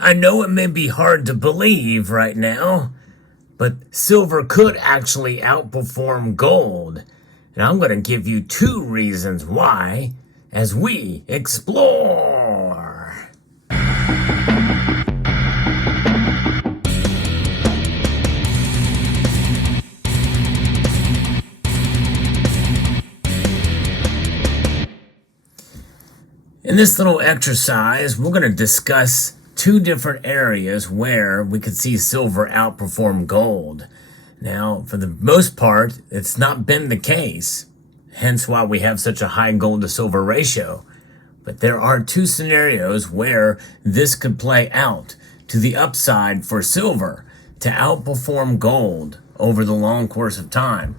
I know it may be hard to believe right now, but silver could actually outperform gold. And I'm going to give you two reasons why as we explore. In this little exercise, we're going to discuss two different areas where we could see silver outperform gold. Now, for the most part, it's not been the case, hence why we have such a high gold to silver ratio. But there are two scenarios where this could play out to the upside for silver to outperform gold over the long course of time.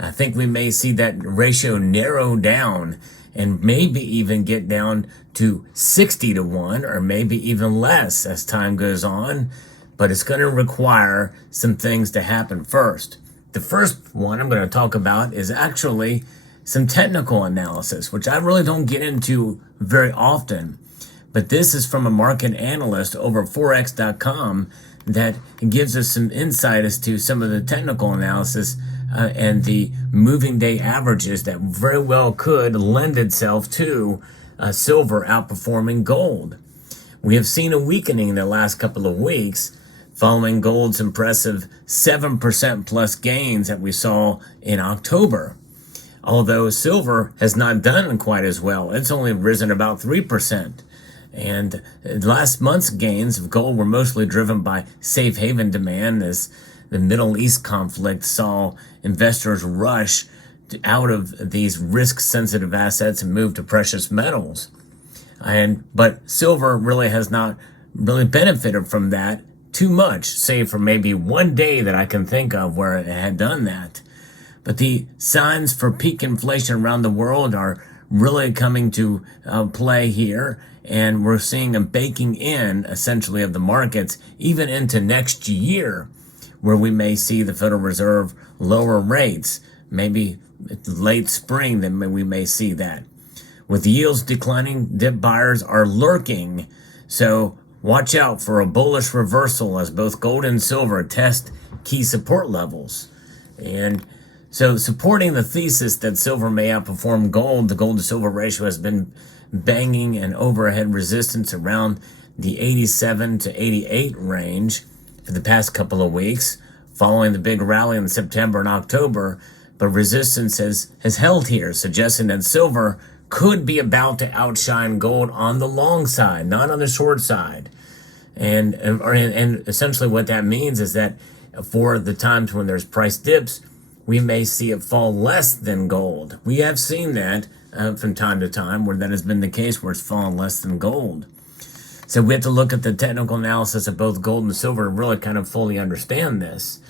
I think we may see that ratio narrow down and maybe even get down to 60 to 1 or maybe even less as time goes on. But it's going to require some things to happen first. The first one I'm going to talk about is actually some technical analysis, which I really don't get into very often. But this is from a market analyst over Forex.com that gives us some insight as to some of the technical analysis and the moving day averages that very well could lend itself to silver outperforming gold. We have seen a weakening in the last couple of weeks following gold's impressive 7% plus gains that we saw in October. Although silver has not done quite as well, it's only risen about 3%. And last month's gains of gold were mostly driven by safe haven demand as the Middle East conflict saw investors rush out of these risk-sensitive assets and move to precious metals. But silver really has not really benefited from that too much, save for maybe one day that I can think of where it had done that. But the signs for peak inflation around the world are really coming to play here, and we're seeing a baking in, essentially, of the markets even into next year, where we may see the Federal Reserve lower rates, maybe late spring, then we may see that. With yields declining, dip buyers are lurking, so watch out for a bullish reversal as both gold and silver test key support levels. And so supporting the thesis that silver may outperform gold, the gold to silver ratio has been banging an overhead resistance around the 87 to 88 range for the past couple of weeks, following the big rally in September and October. But resistance has held here, suggesting that silver could be about to outshine gold on the long side, not on the short side. And essentially what that means is that for the times when there's price dips, we may see it fall less than gold. We have seen that from time to time where that has been the case, where it's fallen less than gold. So we have to look at the technical analysis of both gold and silver to really kind of fully understand this.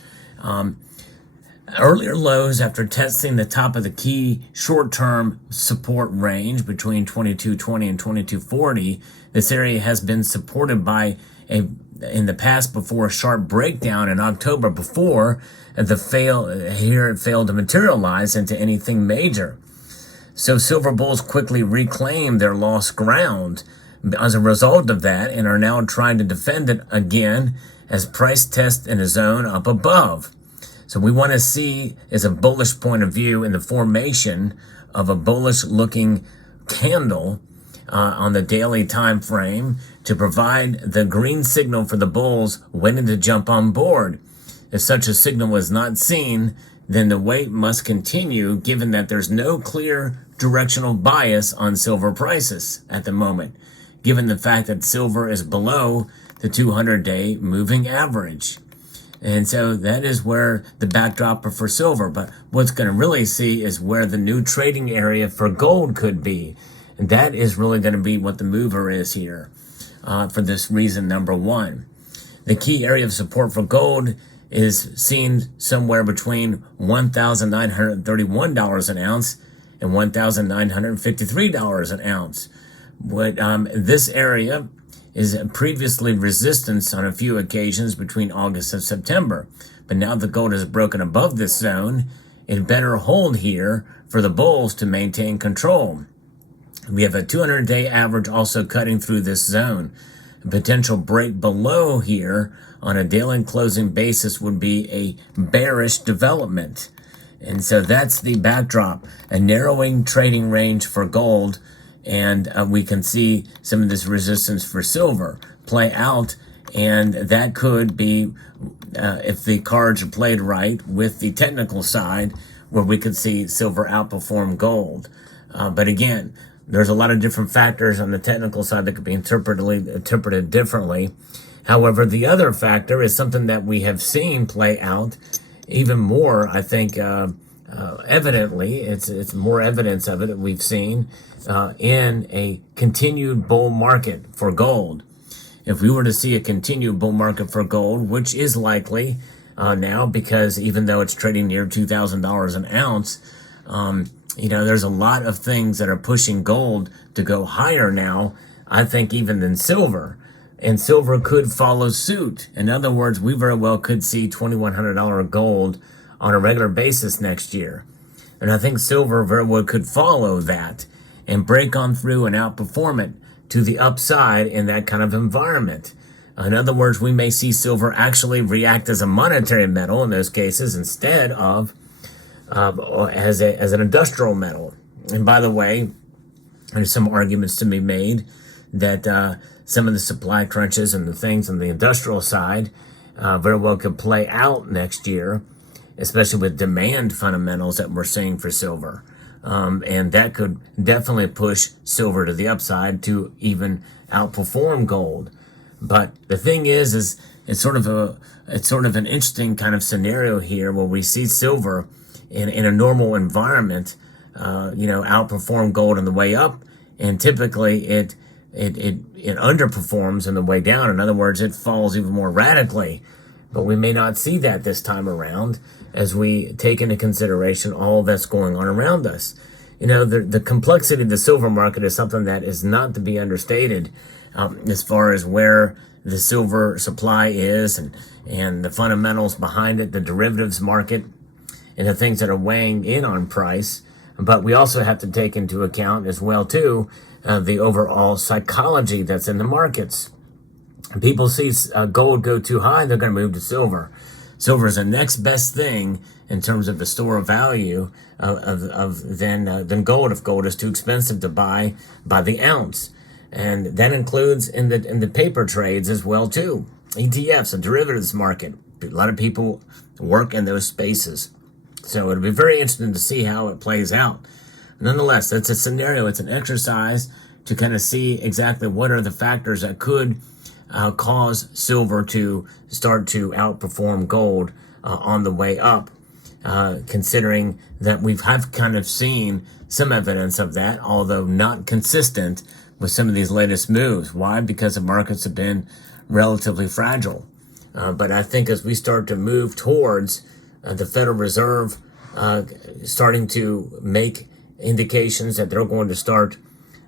Earlier lows after testing the top of the key short-term support range between 2220 and 2240, this area has been supported by in the past before a sharp breakdown in October before it failed to materialize into anything major. So silver bulls quickly reclaimed their lost ground as a result of that and are now trying to defend it again as price tests in a zone up above. So we want to see is a bullish point of view in the formation of a bullish looking candle on the daily time frame to provide the green signal for the bulls waiting to jump on board. If such a signal was not seen, then the wait must continue, given that there's no clear directional bias on silver prices at the moment, given the fact that silver is below the 200-day moving average. And so that is where the backdrop for silver. But what's going to really see is where the new trading area for gold could be. And that is really going to be what the mover is here for this reason, number one. The key area of support for gold is seen somewhere between $1,931 an ounce and $1,953 an ounce. This area is previously resistance on a few occasions between August and September. But now the gold has broken above this zone, it better hold here for the bulls to maintain control. We have a 200-day average also cutting through this zone. A potential break below here on a daily closing basis would be a bearish development. And so that's the backdrop, a narrowing trading range for gold. And we can see some of this resistance for silver play out. And that could be, if the cards are played right with the technical side, where we could see silver outperform gold. But again, there's a lot of different factors on the technical side that could be interpreted differently. However, the other factor is something that we have seen play out even more, I think, evidently. It's more evidence of it that we've seen in a continued bull market for gold. If we were to see a continued bull market for gold, which is likely now, because even though it's trading near $2,000 an ounce, there's a lot of things that are pushing gold to go higher now, I think, even than silver. And silver could follow suit. In other words, we very well could see $2,100 gold on a regular basis next year. And I think silver very well could follow that and break on through and outperform it to the upside in that kind of environment. In other words, we may see silver actually react as a monetary metal in those cases instead of as an industrial metal. And by the way, there's some arguments to be made that some of the supply crunches and the things on the industrial side very well could play out next year, especially with demand fundamentals that we're seeing for silver. And that could definitely push silver to the upside to even outperform gold. But the thing is it's sort of an interesting kind of scenario here where we see silver in a normal environment, outperform gold on the way up, and typically it underperforms on the way down. In other words, it falls even more radically. But we may not see that this time around as we take into consideration all that's going on around us. The complexity of the silver market is something that is not to be understated as far as where the silver supply is and the fundamentals behind it, the derivatives market, and the things that are weighing in on price. But we also have to take into account as well, too, the overall psychology that's in the markets. People see gold go too high, they're going to move to silver. Silver is the next best thing in terms of the store of value than gold if gold is too expensive to buy by the ounce. And that includes in the paper trades as well, too. ETFs, a derivatives market. A lot of people work in those spaces. So it'll be very interesting to see how it plays out. Nonetheless, it's a scenario, it's an exercise to kind of see exactly what are the factors that could cause silver to start to outperform gold on the way up, considering that we have kind of seen some evidence of that, although not consistent with some of these latest moves. Why? Because the markets have been relatively fragile. But I think as we start to move towards the Federal Reserve starting to make indications that they're going to start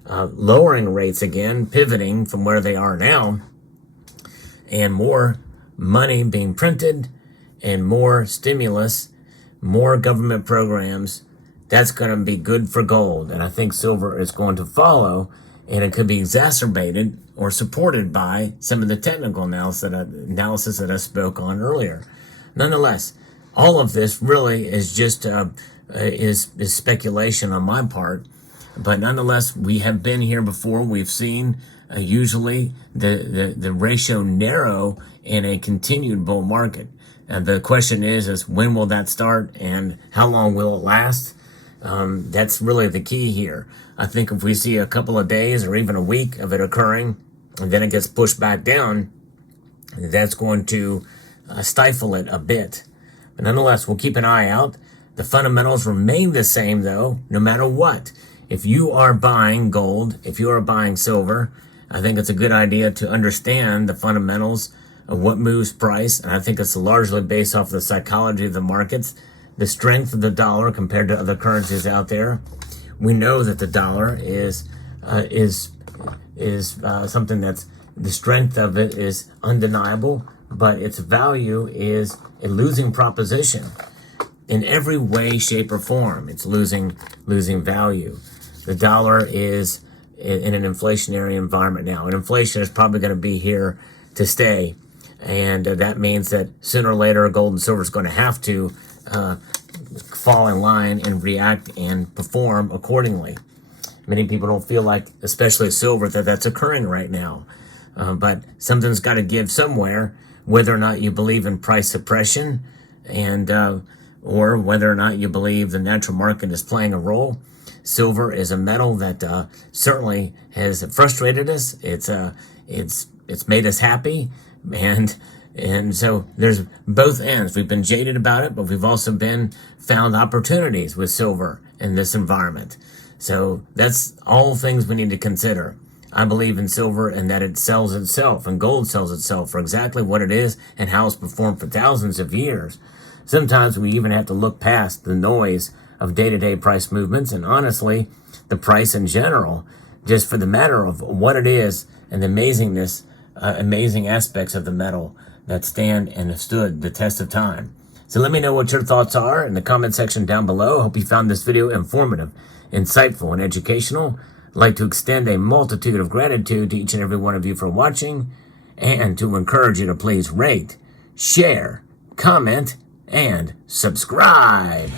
lowering rates again, pivoting from where they are now, and more money being printed and more stimulus, more government programs, that's going to be good for gold. And I think silver is going to follow, and it could be exacerbated or supported by some of the technical analysis that I spoke on earlier. Nonetheless, all of this really is just is speculation on my part. But nonetheless, we have been here before. We've seen usually the ratio narrow in a continued bull market. And the question is when will that start and how long will it last? That's really the key here. I think if we see a couple of days or even a week of it occurring, and then it gets pushed back down, that's going to stifle it a bit. But nonetheless, we'll keep an eye out. The fundamentals remain the same, though, no matter what. If you are buying gold, if you are buying silver, I think it's a good idea to understand the fundamentals of what moves price. And I think it's largely based off the psychology of the markets, the strength of the dollar compared to other currencies out there. We know that the dollar is something that's, the strength of it is undeniable, but its value is a losing proposition. In every way, shape, or form, it's losing value. The dollar is in an inflationary environment now. And inflation is probably going to be here to stay. And that means that sooner or later, gold and silver is going to have to fall in line and react and perform accordingly. Many people don't feel like, especially silver, that that's occurring right now. But something's got to give somewhere, whether or not you believe in price suppression and or whether or not you believe the natural market is playing a role. Silver is a metal that certainly has frustrated us. It's made us happy, and so there's both ends. We've been jaded about it, but we've also been found opportunities with silver in this environment. So that's all things we need to consider. I believe in silver and that it sells itself, and gold sells itself for exactly what it is and how it's performed for thousands of years. Sometimes we even have to look past the noise of day-to-day price movements and honestly, the price in general, just for the matter of what it is and the amazing aspects of the metal that stand and have stood the test of time. So let me know what your thoughts are in the comment section down below. I hope you found this video informative, insightful, and educational. I'd like to extend a multitude of gratitude to each and every one of you for watching and to encourage you to please rate, share, comment, and subscribe.